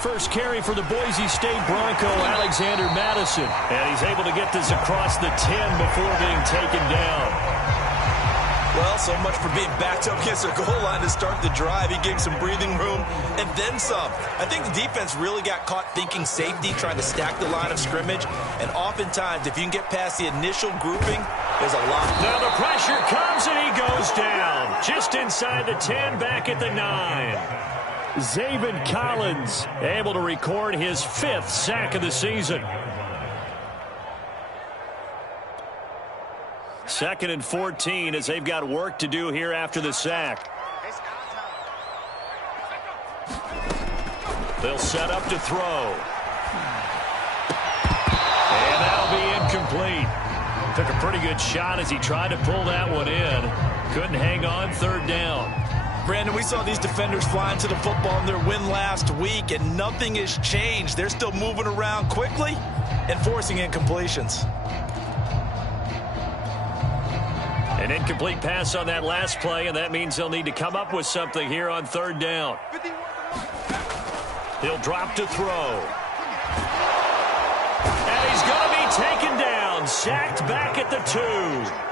First carry for the Boise State Bronco, Alexander Madison. And he's able to get this across the 10 before being taken down. Well, so much for being backed up against their goal line to start the drive. He gave some breathing room and then some. I think the defense really got caught thinking safety, trying to stack the line of scrimmage. And oftentimes, if you can get past the initial grouping, there's a lot. Now the pressure comes and he goes down. Just inside the 10, back at the 9. Zaven Collins able to record his 5th sack of the season. 2nd and 14 as they've got work to do here after the sack. They'll set up to throw. And that'll be incomplete. Took a pretty good shot as he tried to pull that one in. Couldn't hang on, 3rd down. Brandon, we saw these defenders flying to the football in their win last week, and nothing has changed. They're still moving around quickly and forcing incompletions. An incomplete pass on that last play, and that means they'll need to come up with something here on 3rd down. He'll drop to throw. And he's going to be taken down. Sacked back at the 2.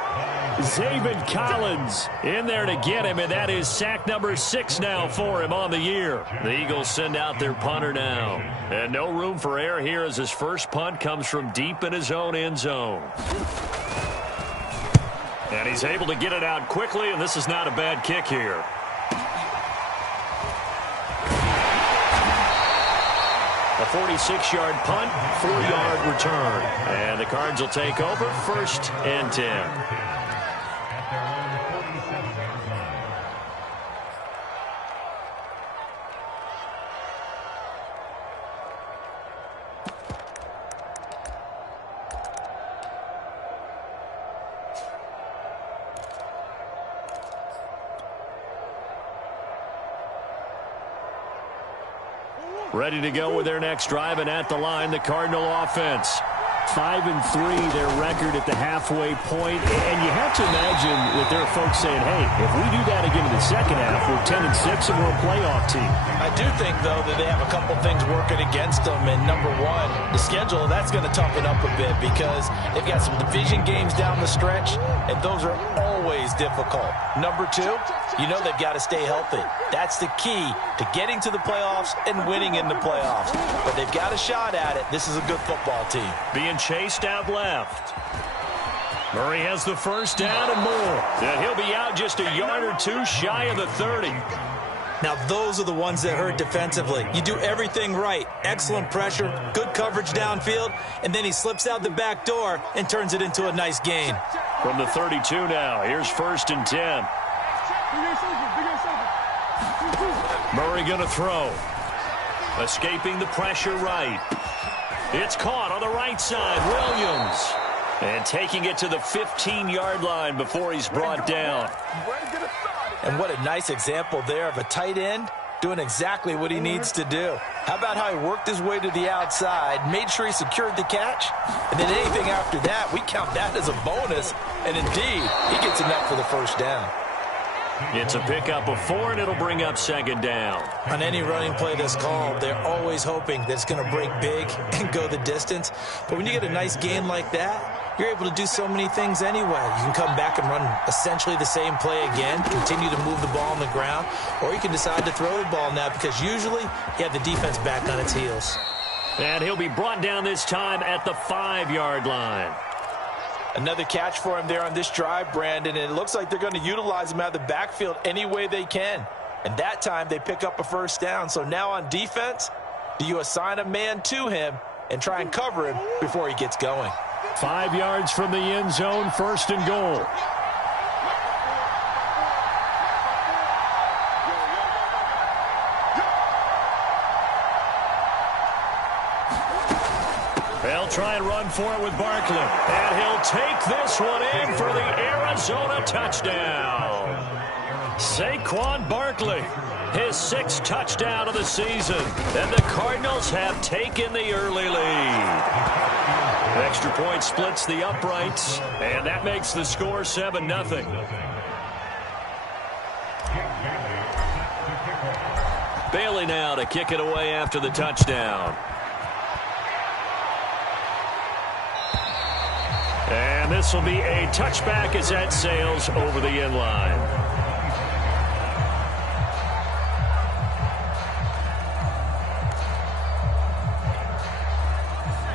Zaven Collins in there to get him, and that is sack number 6 now for him on the year. The Eagles send out their punter now. And no room for error here as his first punt comes from deep in his own end zone. And he's able to get it out quickly, and this is not a bad kick here. A 46-yard punt, 4-yard return. And the Cards will take over 1st and 10. Ready to go with their next drive, and at the line, the Cardinal offense. 5-3, their record at the halfway point. And you have to imagine that there are folks saying, hey, if we do that again in the second half, we're 10-6 and we're a playoff team. I do think, though, that they have a couple things working against them. And number one, the schedule, that's going to toughen up a bit because they've got some division games down the stretch, and those are always difficult. Number two, you know they've got to stay healthy. That's the key to getting to the playoffs and winning in the playoffs. But they've got a shot at it. This is a good football team. Being chased out left. Murray has the first down and more. And he'll be out just a yard or two shy of the 30. Now, those are the ones that hurt defensively. You do everything right. Excellent pressure, good coverage downfield, and then he slips out the back door and turns it into a nice gain. From the 32 now, here's 1st and 10. Murray going to throw. Escaping the pressure right. It's caught on the right side. Williams. And taking it to the 15-yard line before he's brought down. And what a nice example there of a tight end doing exactly what he needs to do. How about how he worked his way to the outside, made sure he secured the catch, and then anything after that, we count that as a bonus. And indeed, he gets enough for the first down. It's a pickup of 4, and it'll bring up 2nd down. On any running play that's called, they're always hoping that it's going to break big and go the distance. But when you get a nice game like that, you're able to do so many things anyway. You can come back and run essentially the same play again, continue to move the ball on the ground, or you can decide to throw the ball now because usually you have the defense back on its heels. And he'll be brought down this time at the 5-yard line. Another catch for him there on this drive, Brandon, and it looks like they're going to utilize him out of the backfield any way they can. And that time they pick up a first down. So now on defense, do you assign a man to him and try and cover him before he gets going? 5 yards from the end zone, 1st and goal. They'll try and run for it with Barkley. And he'll take this one in for the Arizona touchdown. Saquon Barkley, his 6th touchdown of the season. And the Cardinals have taken the early lead. Extra point splits the uprights, and that makes the score 7-0. Bailey now to kick it away after the touchdown. And this will be a touchback as that sails over the end line.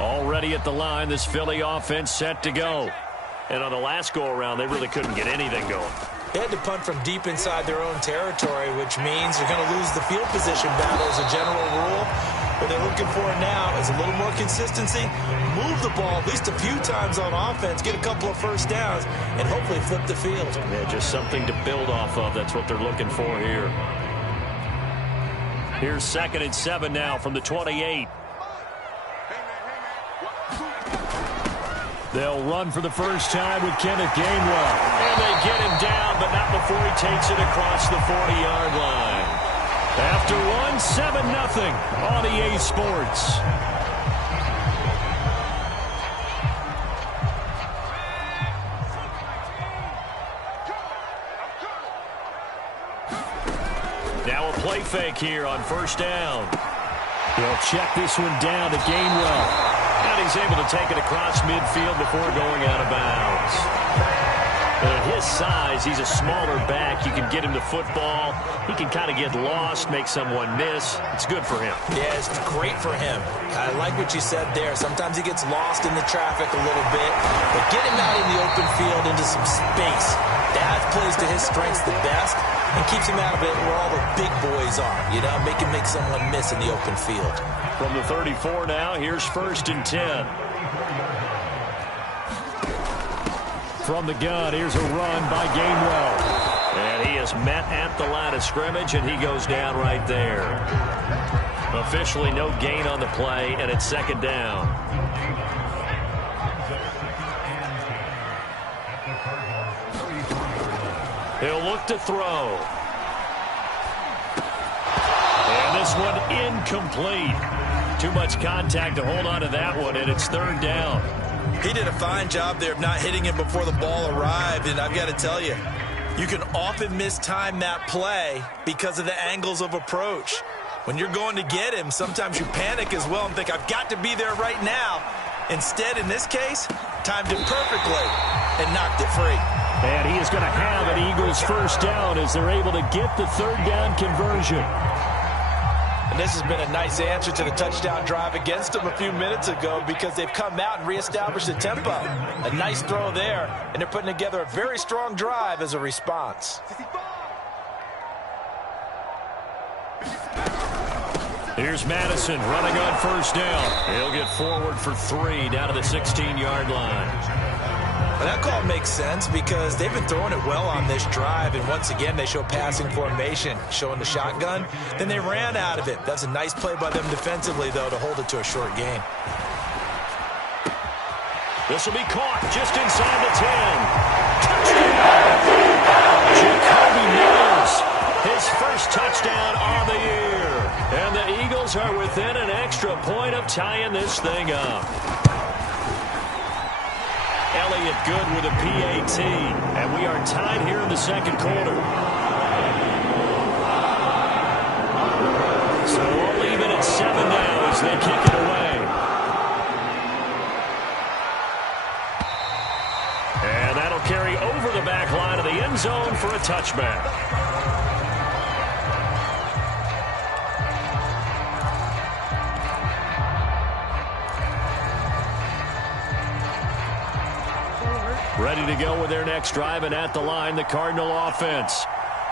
Already at the line, this Philly offense set to go. And on the last go-around, they really couldn't get anything going. They had to punt from deep inside their own territory, which means you're going to lose the field position battle as a general rule. What they're looking for now is a little more consistency, move the ball at least a few times on offense, get a couple of first downs, and hopefully flip the field. Yeah, just something to build off of. That's what they're looking for here. Here's 2nd and 7 now from the 28. They'll run for the first time with Kenneth Gainwell. And they get him down, but not before he takes it across the 40-yard line. After one, 7-0 on EA Sports. Now a play fake here on first down. He'll check this one down to Gainwell. And he's able to take it across midfield before going out of bounds. At his size, he's a smaller back. You can get him the football. He can kind of get lost, make someone miss. It's good for him. Yeah, it's great for him. I like what you said there. Sometimes he gets lost in the traffic a little bit. But get him out in the open field into some space. That plays to his strengths the best and keeps him out of it where all the big boys are. You know, make him make someone miss in the open field. From the 34 now, here's 1st and 10. From the gun, here's a run by Gainwell. And he is met at the line of scrimmage, and he goes down right there. Officially no gain on the play, and it's 2nd down. He'll look to throw. And this one incomplete. Too much contact to hold on to that one, and it's 3rd down. He did a fine job there of not hitting him before the ball arrived, and I've got to tell you, you can often mistime that play because of the angles of approach. When you're going to get him, sometimes you panic as well and think, I've got to be there right now. Instead, in this case, timed it perfectly and knocked it free. And he is going to have an Eagles first down as they're able to get the 3rd down conversion. And this has been a nice answer to the touchdown drive against them a few minutes ago because they've come out and reestablished the tempo. A nice throw there, and they're putting together a very strong drive as a response. Here's Madison running on first down. He'll get forward for 3 down to the 16-yard line. Well, that call makes sense because they've been throwing it well on this drive, and once again they show passing formation, showing the shotgun. Then they ran out of it. That's a nice play by them defensively, though, to hold it to a short gain. This will be caught just inside the 10. Jacoby Mills, his first touchdown on the year. And the Eagles are within an extra point of tying this thing up. Elliott good with a PAT, and we are tied here in the 2nd quarter. So we'll leave it at 7 now as they kick it away. And that'll carry over the back line of the end zone for a touchback. Ready to go with their next drive, and at the line, the Cardinal offense.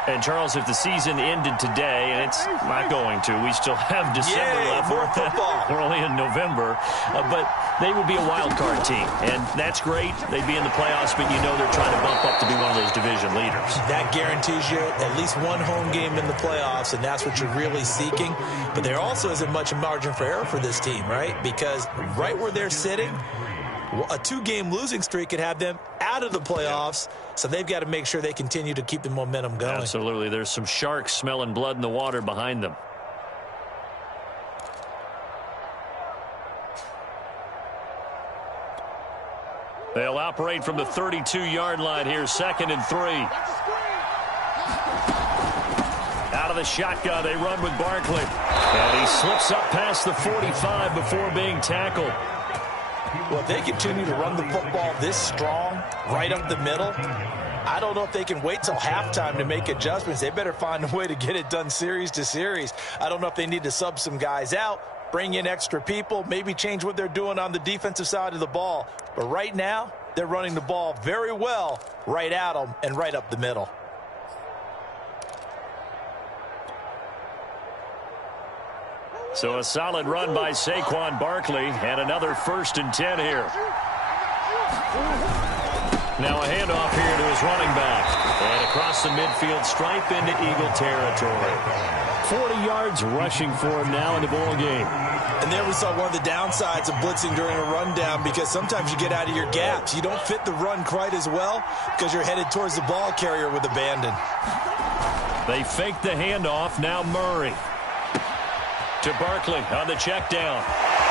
And, Charles, if the season ended today, and it's not going to, we still have December left. More football. We're only in November. But they would be a wild card team, and that's great. They'd be in the playoffs, but you know they're trying to bump up to be one of those division leaders. That guarantees you at least one home game in the playoffs, and that's what you're really seeking. But there also isn't much margin for error for this team, right? Because right where they're sitting, a 2-game losing streak could have them out of the playoffs, so they've got to make sure they continue to keep the momentum going. Absolutely. There's some sharks smelling blood in the water behind them. They'll operate from the 32-yard line here, 2nd and 3. Out of of the shotgun. They run with Barkley. And he slips up past the 45 before being tackled. Well, if they continue to run the football this strong, right up the middle, I don't know if they can wait till halftime to make adjustments. They better find a way to get it done series to series. I don't know if they need to sub some guys out, bring in extra people, maybe change what they're doing on the defensive side of the ball. But right now, they're running the ball very well right at them and right up the middle. So a solid run by Saquon Barkley and another 1st and 10 here. Now a handoff here to his running back. And across the midfield stripe into Eagle territory. 40 yards rushing for him now in the ball game. And there we saw one of the downsides of blitzing during a rundown, because sometimes you get out of your gaps. You don't fit the run quite as well because you're headed towards the ball carrier with abandon. They fake the handoff. Now Murray to Barkley on the check down.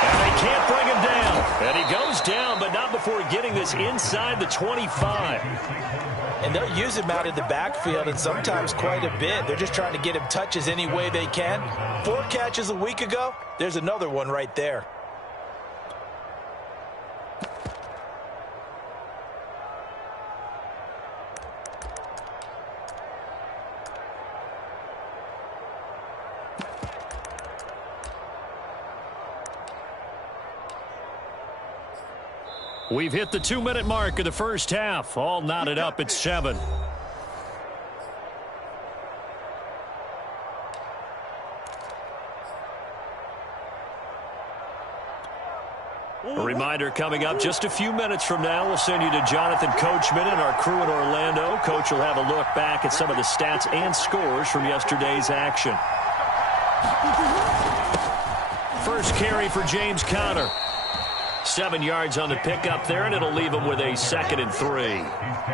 And they can't bring him down. And he goes down, but not before getting this inside the 25. And they'll use him out in the backfield, and sometimes quite a bit. They're just trying to get him touches any way they can. 4 catches a week ago. There's another one right there. We've hit the 2-minute mark of the first half. All knotted up at 7. A reminder coming up just a few minutes from now. We'll send you to Jonathan Coachman and our crew in Orlando. Coach will have a look back at some of the stats and scores from yesterday's action. First carry for James Conner. 7 yards on the pickup there, and it'll leave him with a 2nd and 3.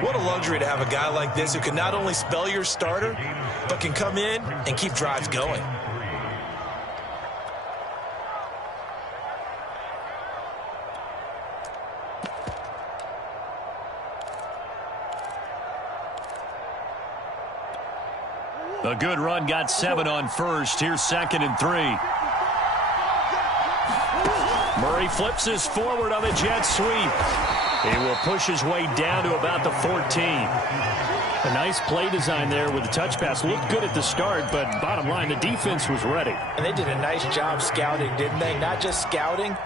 What a luxury to have a guy like this who can not only spell your starter, but can come in and keep drives going. A good run, got 7 on first. Here's 2nd and 3. Murray flips this forward on the jet sweep. He will push his way down to about the 14. A nice play design there with the touch pass. Looked good at the start, but bottom line, the defense was ready. And they did a nice job scouting, didn't they? Not just scouting,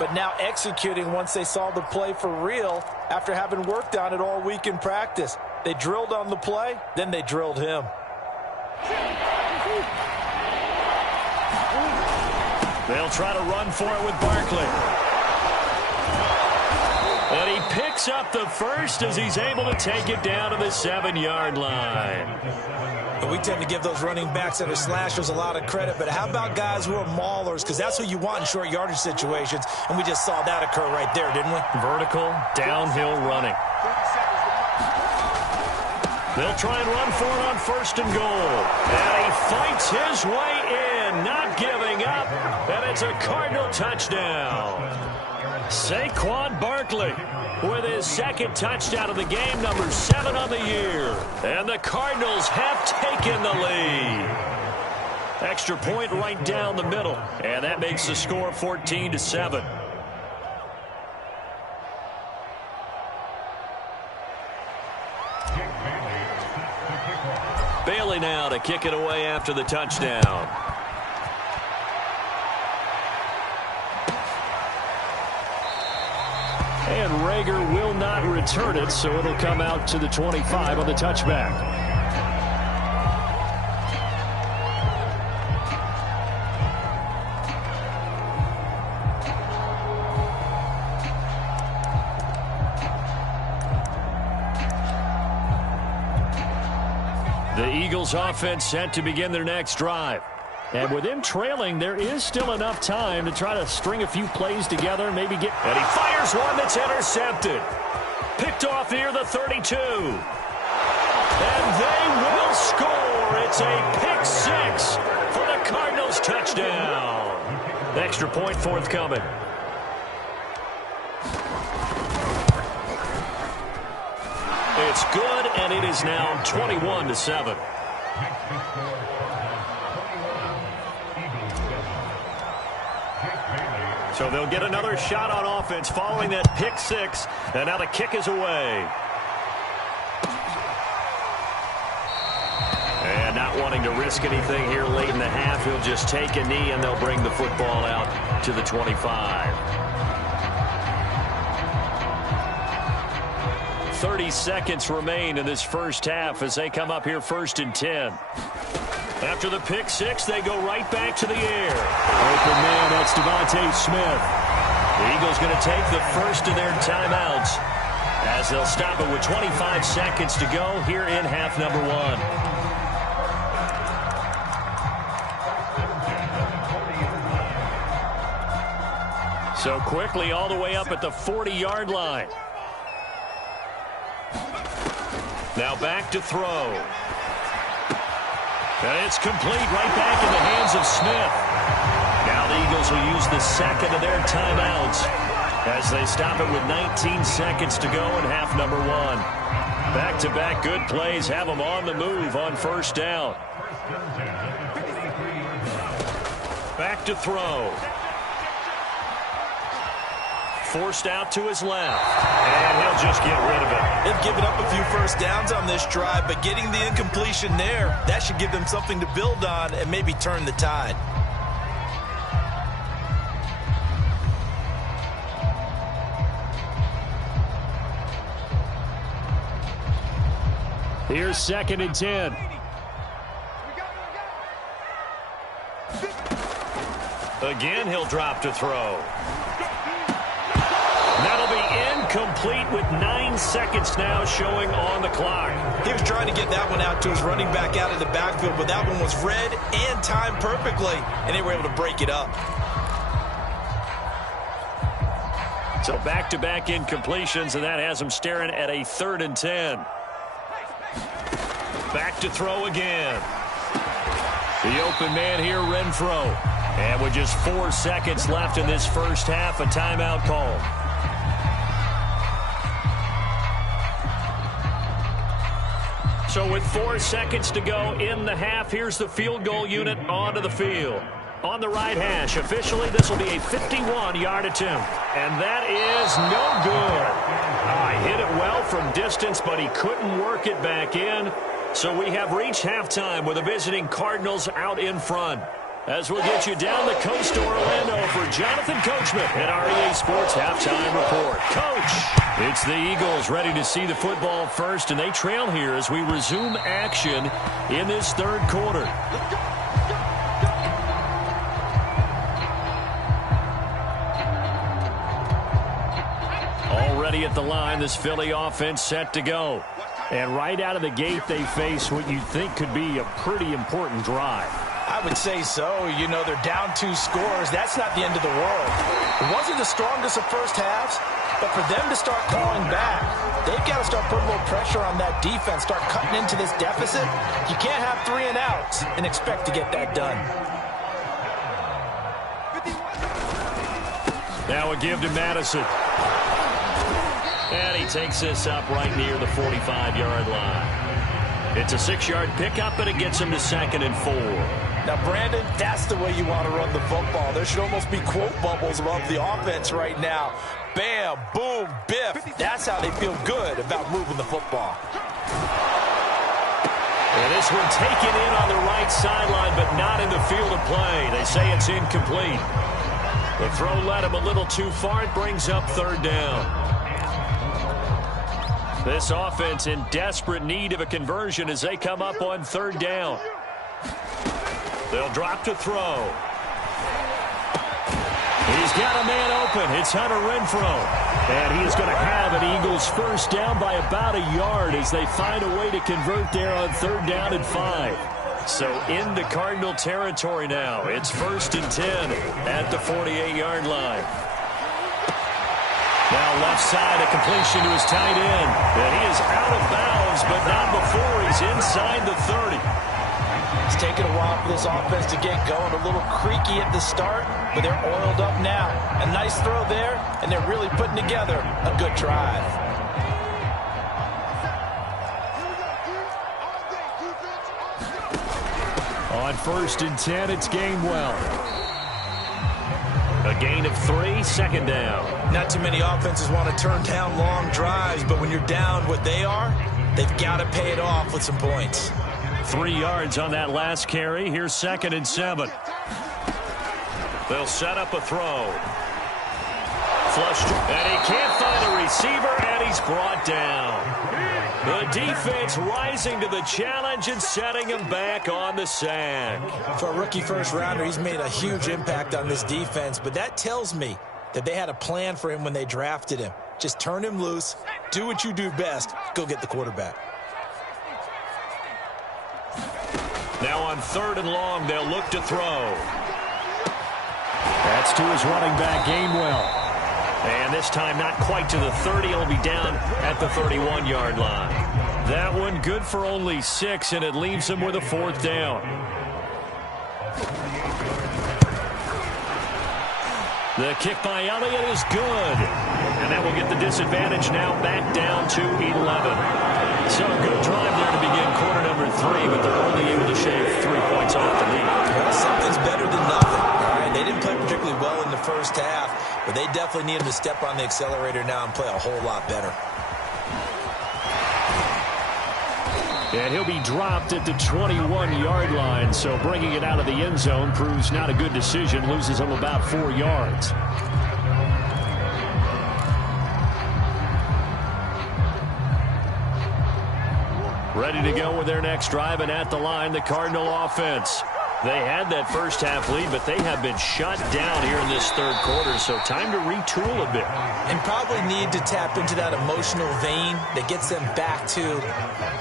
but now executing once they saw the play for real after having worked on it all week in practice. They drilled on the play, then they drilled him. They'll try to run for it with Barkley. And he picks up the first as he's able to take it down to the 7-yard line. And we tend to give those running backs that are slashers a lot of credit, but how about guys who are maulers? Because that's who you want in short yardage situations, and we just saw that occur right there, didn't we? Vertical, downhill running. They'll try and run for it on 1st and goal. And he fights his way in, not giving up. And it's a Cardinal touchdown. Saquon Barkley with his 2nd touchdown of the game, number 7 on the year. And the Cardinals have taken the lead. Extra point right down the middle. And that makes the score 14-7. Bailey now to kick it away after the touchdown. And Rager will not return it, so it'll come out to the 25 on the touchback. The Eagles offense set to begin their next drive. And with him trailing, there is still enough time to try to string a few plays together, maybe get... And he fires one that's intercepted. Picked off near the 32. And they will score. It's a pick 6 for the Cardinals touchdown. Extra point forthcoming. It's good, and it is now 21-7. So they'll get another shot on offense following that pick six. And now the kick is away. And not wanting to risk anything here late in the half, he'll just take a knee and they'll bring the football out to the 25. 30 seconds remain in this first half as they come up here 1st and 10. After the pick six, they go right back to the air. Open man, that's Devontae Smith. The Eagles going to take the first of their timeouts as they'll stop it with 25 seconds to go here in half number one. So quickly all the way up at the 40-yard line. Now back to throw. And it's complete right back in the hands of Smith. Now the Eagles will use the second of their timeouts as they stop it with 19 seconds to go in half number one. Back-to-back good plays have them on the move on first down. Back to throw. Forced out to his left. And he'll just get rid of it. They've given up a few first downs on this drive, but getting the incompletion there, that should give them something to build on and maybe turn the tide. Here's 2nd and 10. Again, he'll drop to throw. That'll be incomplete with 9 seconds now showing on the clock. He was trying to get that one out to his running back out of the backfield, but that one was read and timed perfectly, and they were able to break it up. So back-to-back incompletions, and that has him staring at a 3rd and 10. Back to throw again. The open man here, Renfro. And with just 4 seconds left in this first half, a timeout call. So with 4 seconds to go in the half, here's the field goal unit onto the field. On the right hash, officially, this will be a 51-yard attempt. And that is no good. He hit it well from distance, but he couldn't work it back in. So we have reached halftime with the visiting Cardinals out in front. As we'll get you down the coast to Orlando for Jonathan Coachman at our EA Sports Halftime Report. Coach, it's the Eagles ready to see the football first, and they trail here as we resume action in this third quarter. Already at the line, this Philly offense set to go. And right out of the gate, they face what you think could be a pretty important drive. I would say so. You know, they're down 2 scores. That's not the end of the world. It wasn't the strongest of first halves, but for them to start clawing back, they've got to start putting a little pressure on that defense, start cutting into this deficit. You can't have 3 and outs and expect to get that done. Now a give to Madison. And he takes this up right near the 45-yard line. It's a 6-yard pickup, but it gets him to 2nd and 4. Now, Brandon, that's the way you want to run the football. There should almost be quote bubbles above the offense right now. Bam, boom, biff. That's how they feel good about moving the football. And this one taken in on the right sideline, but not in the field of play. They say it's incomplete. The throw led him a little too far. It brings up 3rd down. This offense in desperate need of a conversion as they come up on 3rd down. They'll drop to throw. He's got a man open. It's Hunter Renfro. And he is going to have an Eagles first down by about a yard as they find a way to convert there on 3rd down and 5. So into Cardinal territory now. It's 1st and 10 at the 48-yard line. Now left side, a completion to his tight end. And he is out of bounds, but not before he's inside the 30. It's taken a while for this offense to get going. A little creaky at the start, but they're oiled up now. A nice throw there, and they're really putting together a good drive. On 1st and 10, it's Gainwell. A gain of 3, second down. Not too many offenses want to turn down long drives, but when you're down what they are, they've got to pay it off with some points. 3 yards on that last carry. Here's 2nd and 7. They'll set up a throw. Flushed, and he can't find a receiver, and he's brought down. The defense rising to the challenge and setting him back on the sack. For a rookie first-rounder, he's made a huge impact on this defense, but that tells me that they had a plan for him when they drafted him. Just turn him loose, do what you do best, go get the quarterback. Now on 3rd and long, they'll look to throw. That's to his running back, Gainwell. And this time not quite to the 30. He'll be down at the 31-yard line. That one good for only 6, and it leaves him with a 4th down. The kick by Elliott is good. And that will get the disadvantage now back down to 11. So a good drive there to begin quarter number 3, but they're only able to shave 3 points off the lead. Well, something's better than nothing. All right, they didn't play particularly well in the first half, but they definitely need him to step on the accelerator now and play a whole lot better. And he'll be dropped at the 21-yard line, so bringing it out of the end zone proves not a good decision. Loses him about 4 yards. Ready to go with their next drive, and at the line, the Cardinal offense. They had that first half lead, but they have been shut down here in this 3rd quarter, so time to retool a bit. And probably need to tap into that emotional vein that gets them back to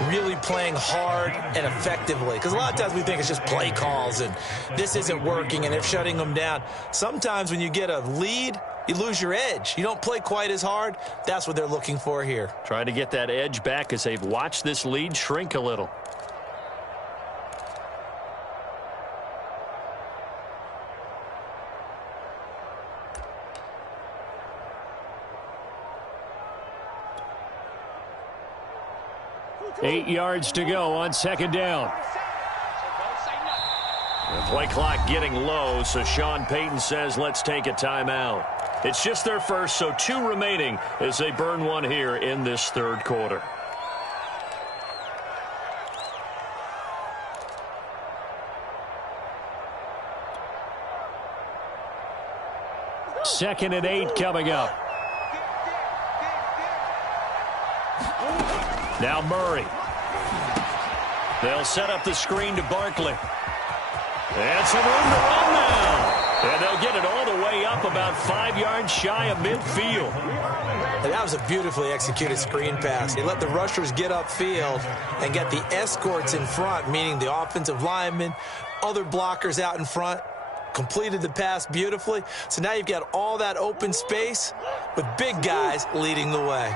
really playing hard and effectively. Because a lot of times we think it's just play calls and this isn't working and they're shutting them down. Sometimes when you get a lead, you lose your edge. You don't play quite as hard. That's what they're looking for here. Trying to get that edge back as they've watched this lead shrink a little. Eight yards to go on 2nd down. The play clock getting low, so Sean Payton says let's take a timeout. It's just their first, so 2 remaining as they burn one here in this 3rd quarter. Second and 8 coming up. Now Murray. They'll set up the screen to Barkley. And some room to run now. And they'll get it all the way up about 5 yards shy of midfield. And that was a beautifully executed screen pass. They let the rushers get upfield and get the escorts in front, meaning the offensive linemen, other blockers out in front. Completed the pass beautifully. So now you've got all that open space with big guys leading the way.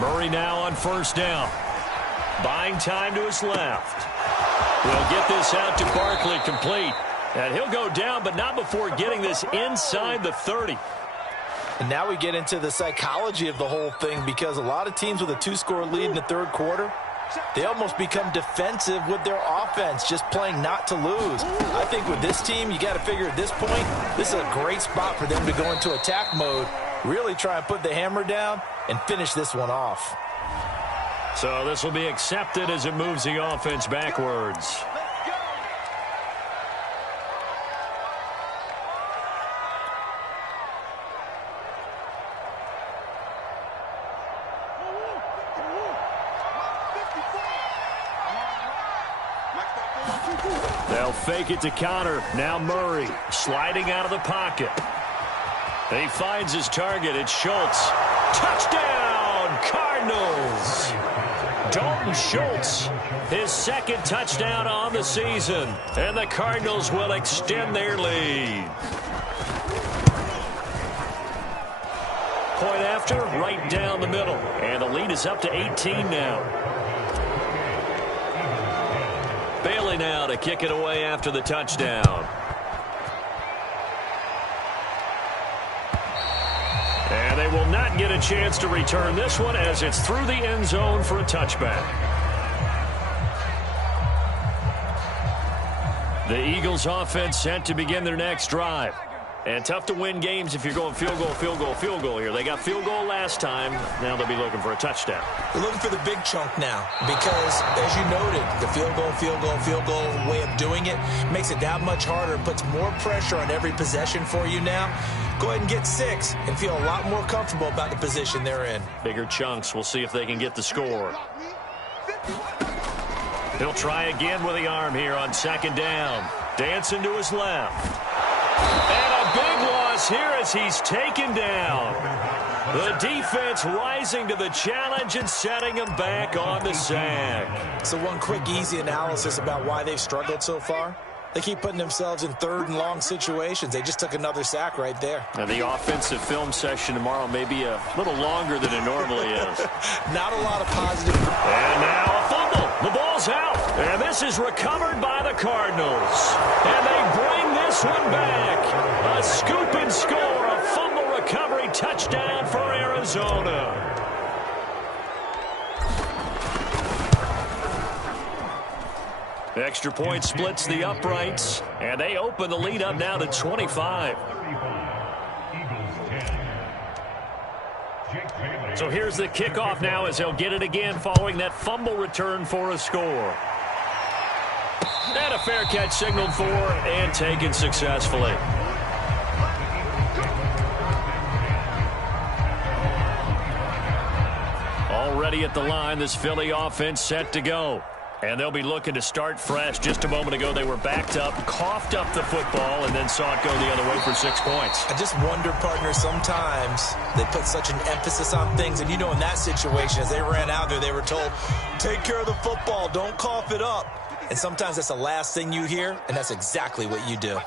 Murray now on 1st down. Buying time to his left. We'll get this out to Barkley, complete. And he'll go down, but not before getting this inside the 30. And now we get into the psychology of the whole thing, because a lot of teams with a 2-score lead in the 3rd quarter, they almost become defensive with their offense, just playing not to lose. I think with this team, you got to figure at this point, this is a great spot for them to go into attack mode, really try and put the hammer down and finish this one off. So this will be accepted as it moves the offense backwards. They'll fake it to counter. Now Murray sliding out of the pocket. He finds his target. It's Schultz. Touchdown, Cardinals. Dalton Schultz, his 2nd touchdown on the season. And the Cardinals will extend their lead. Point after, right down the middle. And the lead is up to 18 now. Bailey now to kick it away after the touchdown. And And they will not get a chance to return this one as it's through the end zone for a touchback. The Eagles offense set to begin their next drive. And tough to win games if you're going field goal, field goal, field goal here. They got field goal last time. Now they'll be looking for a touchdown. They're looking for the big chunk now because, as you noted, the field goal way of doing it makes it that much harder. It puts more pressure on every possession for you now. Go ahead and get 6 and feel a lot more comfortable about the position they're in. Bigger chunks. We'll see if they can get the score. He'll try again with the arm here on second down. Dancing to his left. And a big loss here as he's taken down. The defense rising to the challenge and setting him back on the sack. So one quick, easy analysis about why they've struggled so far. They keep putting themselves in third and long situations. They just took another sack right there. And the offensive film session tomorrow may be a little longer than it normally is. Not a lot of positive. And now a fumble. The ball's out. And this is recovered by the Cardinals. And they bring this one back. A scoop and score. A fumble recovery touchdown for Arizona. The extra point splits the uprights, and they open the lead up now to 25. So here's the kickoff now as they'll get it again following that fumble return for a score. And a fair catch signaled for and taken successfully. Already at the line, this Philly offense set to go. And they'll be looking to start fresh. Just a moment ago, they were backed up, coughed up the football, and then saw it go the other way for 6 points. I just wonder, partner, sometimes they put such an emphasis on things. And, you know, in that situation, as they ran out there, they were told, take care of the football, don't cough it up. And sometimes that's the last thing you hear, and that's exactly what you do.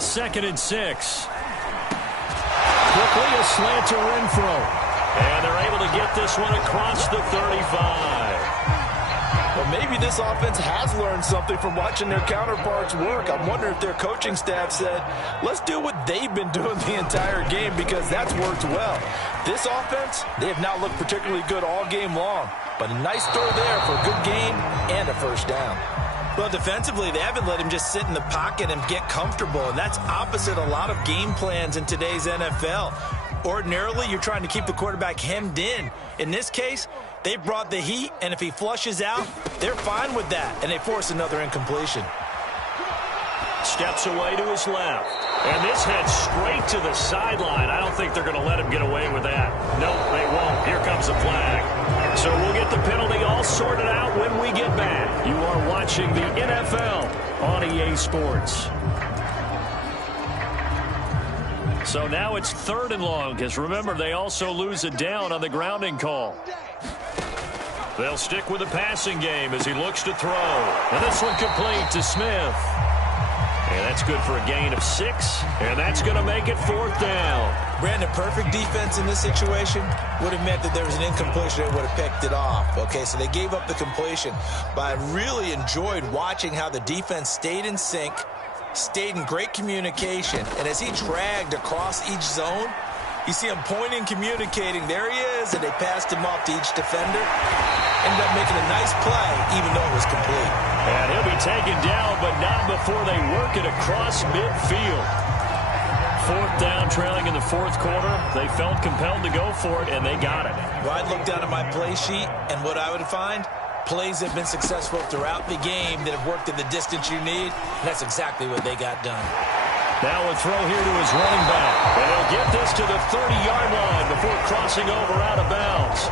2nd and 6. Quickly a slant to Renfro. And they're able to get this one across the 35. Well, maybe this offense has learned something from watching their counterparts work. I'm wondering if their coaching staff said, let's do what they've been doing the entire game because that's worked well. This offense, they have not looked particularly good all game long. But a nice throw there for a good game and a first down. Well, defensively, they haven't let him just sit in the pocket and get comfortable. And that's opposite a lot of game plans in today's NFL. Ordinarily, you're trying to keep the quarterback hemmed in. In this case, they brought the heat, and if he flushes out, they're fine with that, and they force another incompletion. Steps away to his left. And this heads straight to the sideline. I don't think they're going to let him get away with that. No, they won't. Here comes the flag. So we'll get the penalty all sorted out when we get back. You are watching the NFL on EA Sports. So now it's 3rd and long, because remember, they also lose a down on the grounding call. They'll stick with the passing game as he looks to throw. And this one complete to Smith. And that's good for a gain of 6, and that's going to make it 4th down. Brandon, perfect defense in this situation would have meant that there was an incompletion that would have picked it off. Okay, so they gave up the completion. But I really enjoyed watching how the defense stayed in sync, stayed in great communication, and as he dragged across each zone, you see him pointing, communicating. There he is, and they passed him off to each defender. Ended up making a nice play, even though it was complete. And he'll be taken down, but not before they work it across midfield. 4th down, trailing in the 4th quarter. They felt compelled to go for it, and they got it. Well, I'd look down at my play sheet, and what I would find, plays have been successful throughout the game that have worked at the distance you need, and that's exactly what they got done. Now a throw here to his running back. And he'll get this to the 30-yard line before crossing over out of bounds.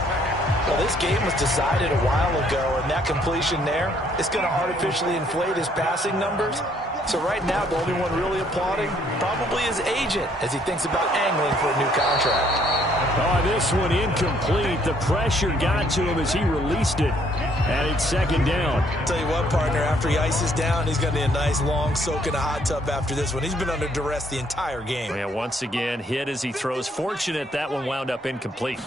Well, this game was decided a while ago, and that completion there is going to artificially inflate his passing numbers. So right now, the only one really applauding probably his agent as he thinks about angling for a new contract. Oh, this one incomplete. The pressure got to him as he released it. And it's 2nd down. Tell you what, partner, after he ices down, he's going to need a nice long soak in a hot tub after this one. He's been under duress the entire game. Yeah, once again, hit as he throws. Fortunate that one wound up incomplete.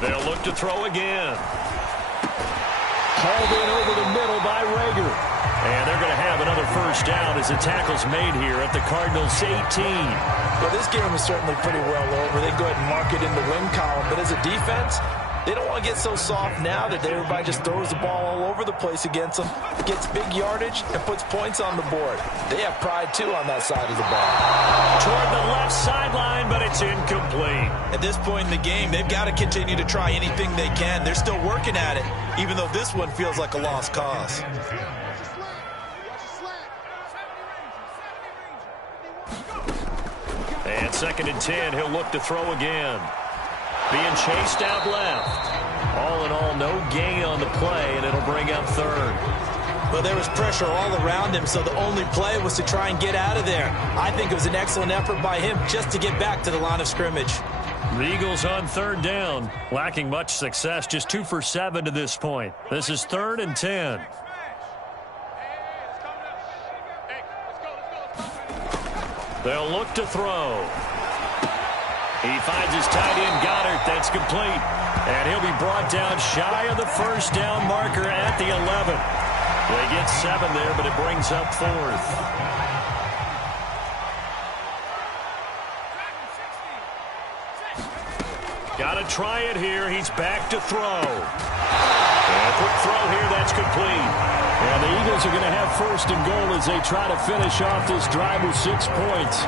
They'll look to throw again. Hauled in over the middle by Rager. And they're going to have another first down as the tackle's made here at the Cardinals' 18. Well, this game is certainly pretty well over. They go ahead and mark it in the win column. But as a defense, they don't want to get so soft now that everybody just throws the ball all over the place against them, gets big yardage, and puts points on the board. They have pride, too, on that side of the ball. Toward the left sideline, but it's incomplete. At this point in the game, they've got to continue to try anything they can. They're still working at it, even though this one feels like a lost cause. And 2nd and 10, he'll look to throw again. Being chased out left. All in all, no gain on the play, and it'll bring up 3rd. Well, there was pressure all around him, so the only play was to try and get out of there. I think it was an excellent effort by him just to get back to the line of scrimmage. The Eagles on 3rd down, lacking much success, just 2 for 7 to this point. This is 3rd and 10. They'll look to throw. He finds his tight end, Goddard. That's complete. And he'll be brought down shy of the first down marker at the 11. They get 7 there, but it brings up 4th. Got to try it here. He's back to throw. And a quick throw here. That's complete. And the Eagles are going to have 1st and goal as they try to finish off this drive with 6 points.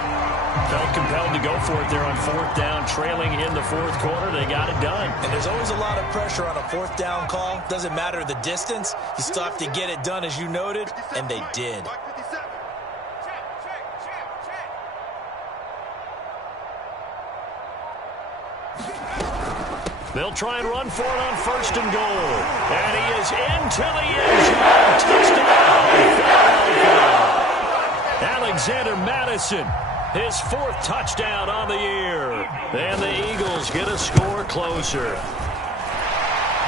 Felt compelled to go for it there on 4th down, trailing in the 4th quarter. They got it done. And there's always a lot of pressure on a 4th down call. Doesn't matter the distance. You still have to get it done, as you noted, and they did. They'll try and run for it on 1st and goal. And he is into the end zone. Touchdown, Philadelphia. Alexander Madison, his 4th touchdown on the year. And the Eagles get a score closer.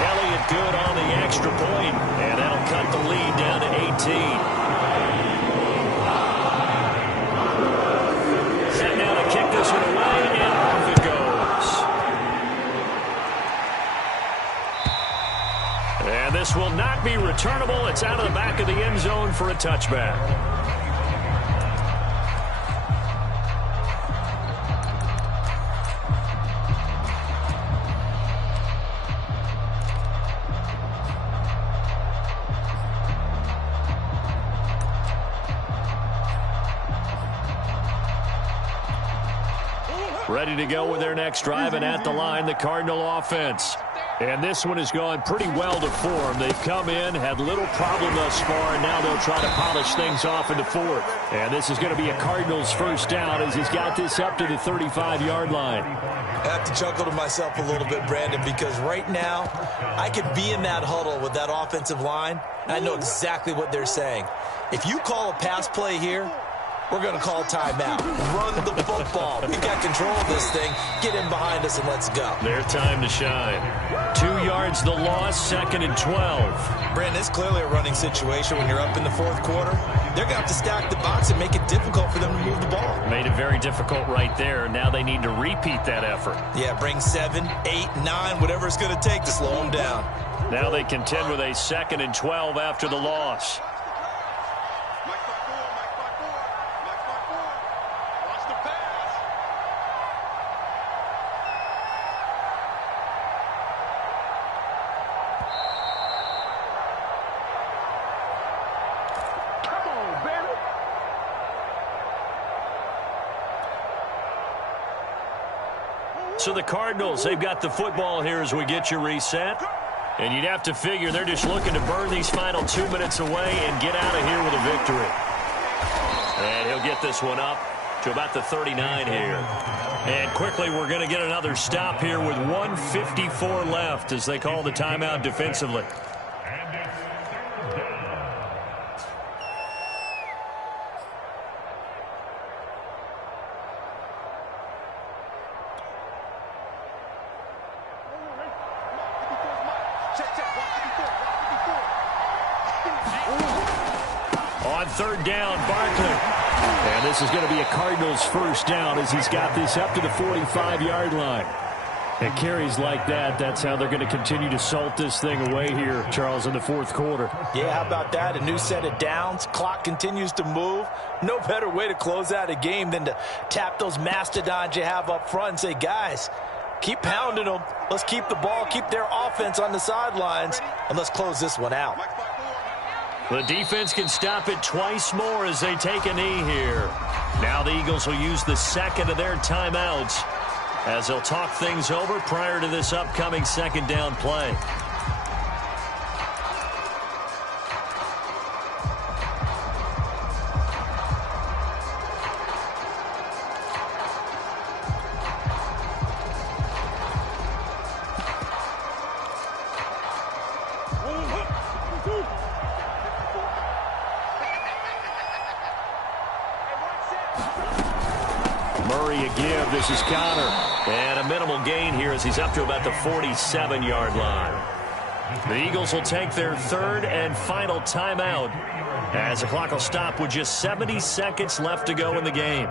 Elliott good on the extra point, and that'll cut the lead down to 18. Set now to kick this one away, and off it goes. And this will not be returnable. It's out of the back of the end zone for a touchback. Ready to go with their next drive, and at the line, the Cardinal offense. And this one has gone pretty well to form. They've come in, had little problem thus far, and now they'll try to polish things off in the 4th. And this is going to be a Cardinals first down as he's got this up to the 35-yard line. I have to chuckle to myself a little bit, Brandon, because right now I could be in that huddle with that offensive line, and I know exactly what they're saying. If you call a pass play here, we're going to call timeout. Run the football. We got control of this thing. Get in behind us and let's go. Their time to shine. 2 yards the loss, 2nd and 12. Brandon, it's clearly a running situation when you're up in the 4th quarter. They're going to have to stack the box and make it difficult for them to move the ball. Made it very difficult right there. Now they need to repeat that effort. Yeah, bring 7, 8, 9, whatever it's going to take to slow them down. Now they contend with a 2nd and 12 after the loss. So the Cardinals, they've got the football here as we get you reset. And you'd have to figure they're just looking to burn these final 2 minutes away and get out of here with a victory. And he'll get this one up to about the 39 here. And quickly, we're going to get another stop here with 1:54 left as they call the timeout defensively. On 3rd down, Barkley. And this is going to be a Cardinals first down as he's got this up to the 45-yard line. And carries like that, that's how they're going to continue to salt this thing away here, Charles, in the fourth quarter. Yeah, how about that? A new set of downs. Clock continues to move. No better way to close out a game than to tap those mastodons you have up front and say, guys, keep pounding them. Let's keep the ball, keep their offense on the sidelines, and let's close this one out. The defense can stop it twice more as they take a knee here. Now the Eagles will use the second of their timeouts as they'll talk things over prior to this upcoming second down play. This is Connor, and a minimal gain here as he's up to about the 47-yard line. The Eagles will take their third and final timeout as the clock will stop with just 70 seconds left to go in the game.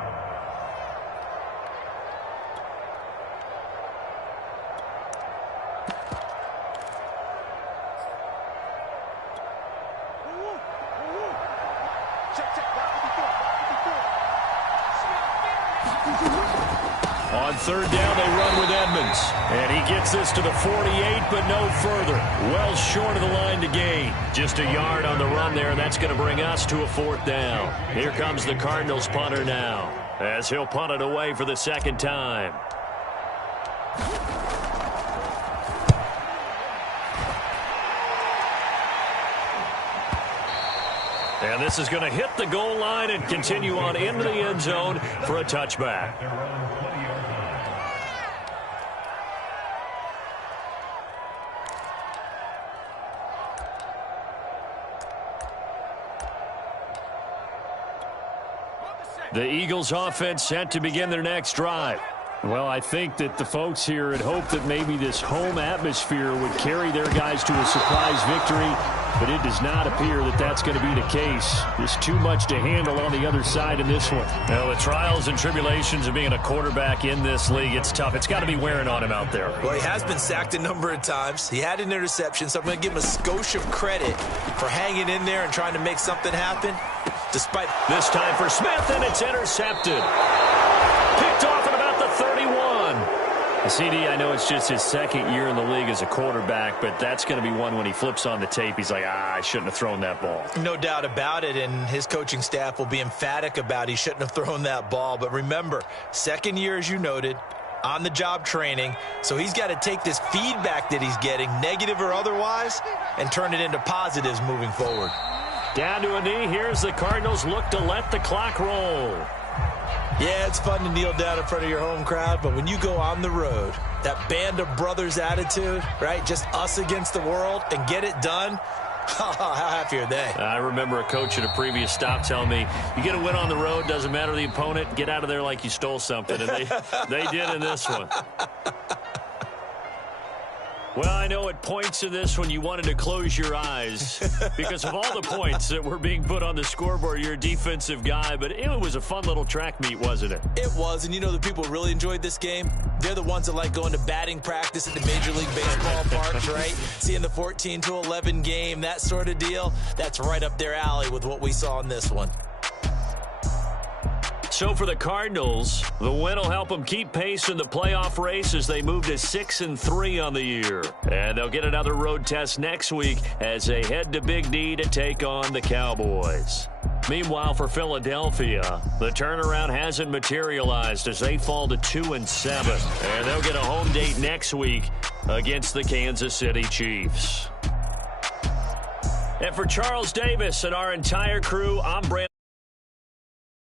On third down, they run with Edmonds. And he gets this to the 48, but no further. Well short of the line to gain. Just a yard on the run there, and that's going to bring us to a fourth down. Here comes the Cardinals punter now, as he'll punt it away for the second time. And this is going to hit the goal line and continue on into the end zone for a touchback. The Eagles offense set to begin their next drive. Well, I think that the folks here had hoped that maybe this home atmosphere would carry their guys to a surprise victory, but it does not appear that that's going to be the case. There's too much to handle on the other side in this one. Well, the trials and tribulations of being a quarterback in this league, it's tough. It's got to be wearing on him out there. Well, he has been sacked a number of times. He had an interception, so I'm going to give him a skosh of credit for hanging in there and trying to make something happen. Despite this time for Smith, and it's intercepted. Picked off at about the 31. CD, I know it's just his second year in the league as a quarterback, but that's going to be one when he flips on the tape, he's like, I shouldn't have thrown that ball. No doubt about it, and his coaching staff will be emphatic about he shouldn't have thrown that ball. But remember, second year, as you noted, on-the-job training, so he's got to take this feedback that he's getting, negative or otherwise, and turn it into positives moving forward. Down to a knee. Here's the Cardinals look to let the clock roll. Yeah, it's fun to kneel down in front of your home crowd, but when you go on the road, that band of brothers attitude, right, just us against the world, and get it done, how happy are they? I remember a coach at a previous stop telling me, you get a win on the road, doesn't matter the opponent, get out of there like you stole something, and they did in this one. Well, I know at points in this one you wanted to close your eyes because of all the points that were being put on the scoreboard. You're a defensive guy, but it was a fun little track meet, wasn't it? It was, and you know the people really enjoyed this game? They're the ones that like going to batting practice at the Major League Baseball parks, right? Seeing the 14-11 game, that sort of deal. That's right up their alley with what we saw in this one. So for the Cardinals, the win will help them keep pace in the playoff race as they move to 6-3 on the year. And they'll get another road test next week as they head to Big D to take on the Cowboys. Meanwhile, for Philadelphia, the turnaround hasn't materialized as they fall to 2-7. And they'll get a home date next week against the Kansas City Chiefs. And for Charles Davis and our entire crew, I'm Brandon.